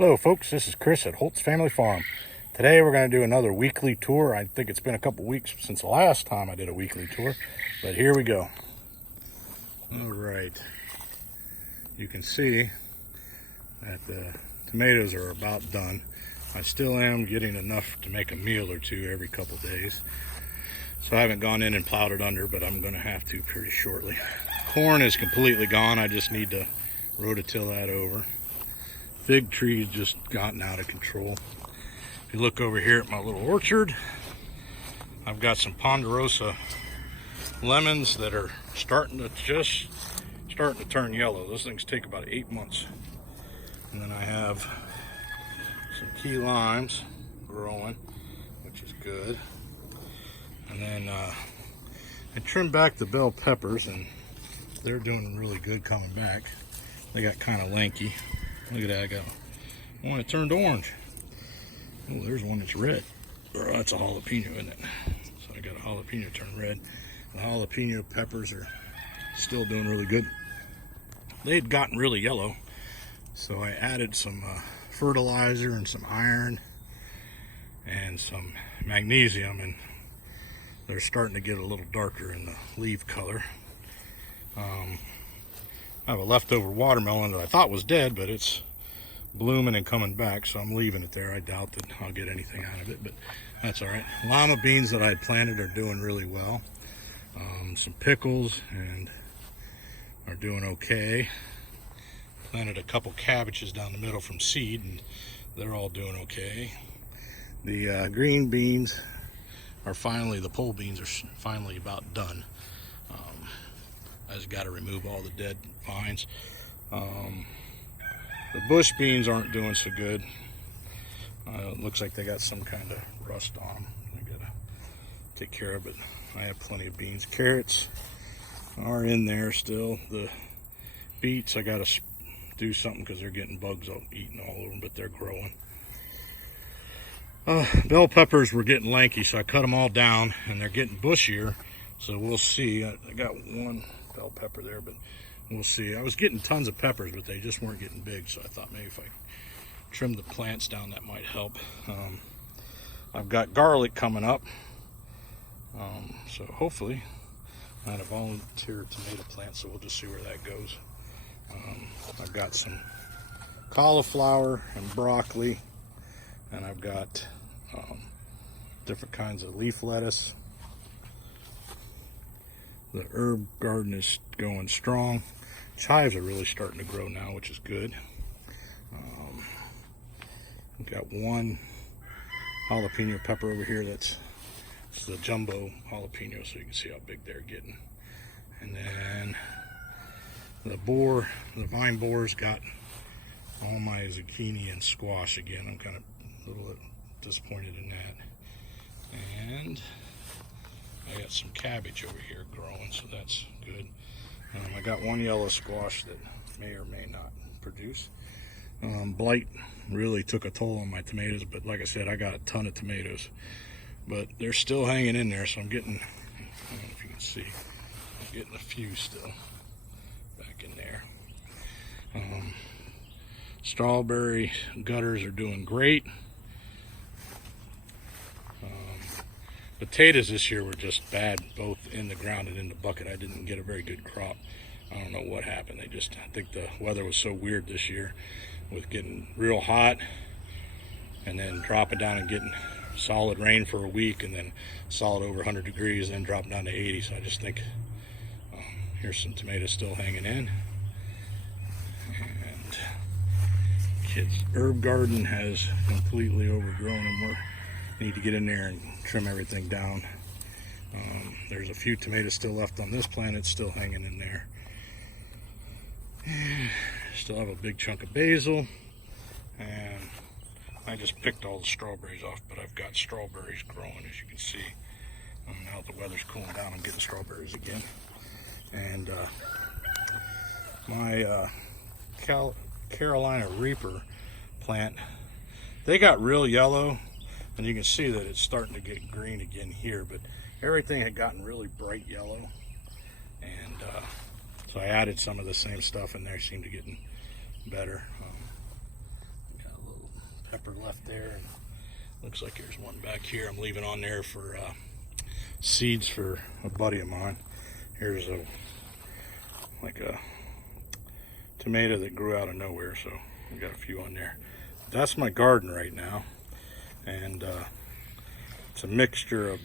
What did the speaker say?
Hello folks, this is Chris at Holt's Family Farm. Today we're going to do another weekly tour. I think it's been a couple weeks since the last time I did a weekly tour, but here we go. All right, you can see that the tomatoes are about done. I still am getting enough to make a meal or two every couple days, so I haven't gone in and plowed it under, but I'm going to have to pretty shortly. Corn is completely gone. I just need to rototill that over. Fig trees just gotten out of control. If you look over here at my little orchard, I've got some Ponderosa lemons that are starting to turn yellow. Those things take about 8 months. And then I have some key limes growing, which is good. And then I trimmed back the bell peppers, and they're doing really good coming back. They got kind of lanky. Look at that, I got one that turned orange. Oh, there's one that's red. Oh, that's a jalapeno, isn't it? So I got a jalapeno turned red. The jalapeno peppers are still doing really good. They had gotten really yellow, so I added some fertilizer and some iron and some magnesium, and they're starting to get a little darker in the leaf color. I have a leftover watermelon that I thought was dead, but it's blooming and coming back, so I'm leaving it there. I doubt that I'll get anything out of it, but that's all right. Lima beans that I had planted are doing really well. Some pickles and are doing okay. Planted a couple cabbages down the middle from seed, and they're all doing okay. The green beans are finally, the pole beans are finally about done. I just got to remove all the dead vines. The bush beans aren't doing so good. It looks like they got some kind of rust on them. I gotta take care of it. I have plenty of beans. Carrots are in there still. The beets, I gotta do something because they're getting bugs eating all over them, but they're growing. Bell peppers were getting lanky, so I cut them all down, and they're getting bushier. So we'll see. I got one bell pepper there, but we'll see. I was getting tons of peppers, but they just weren't getting big, so I thought maybe if I trim the plants down, that might help. I've got garlic coming up, so hopefully I had a volunteer tomato plant, so we'll just see where that goes. I've got some cauliflower and broccoli, and I've got different kinds of leaf lettuce. The herb garden is going strong. Chives are really starting to grow now, which is good. We've got one jalapeno pepper over here that's the jumbo jalapeno, so you can see how big they're getting. And then the vine borers got all my zucchini and squash again. I'm kind of a little disappointed in that. And I got some cabbage over here growing, so that's good. I got one yellow squash that may or may not produce. Blight really took a toll on my tomatoes, but like I said, I got a ton of tomatoes. But they're still hanging in there, so I'm getting, I don't know if you can see, I'm getting a few still back in there. Strawberry gutters are doing great. Potatoes this year were just bad, both in the ground and in the bucket. I didn't get a very good crop. I don't know what happened. I think the weather was so weird this year with getting real hot and then dropping down and getting solid rain for a week and then solid over 100 degrees and then dropping down to 80. So I just think here's some tomatoes still hanging in. And kids' herb garden has completely overgrown, and we need to get in there and trim everything down. There's a few tomatoes still left on this plant. It's still hanging in there. Still have a big chunk of basil, and I just picked all the strawberries off, but I've got strawberries growing, as you can see. Now the weather's cooling down, I'm getting strawberries again. And my Carolina Reaper plant, they got real yellow, and you can see that it's starting to get green again here, but everything had gotten really bright yellow, and so I added some of the same stuff in there. Seemed to getting better. Got a little pepper left there. And looks like there's one back here I'm leaving on there for seeds for a buddy of mine. Here's a tomato that grew out of nowhere, so we got a few on there. That's my garden right now, and it's a mixture of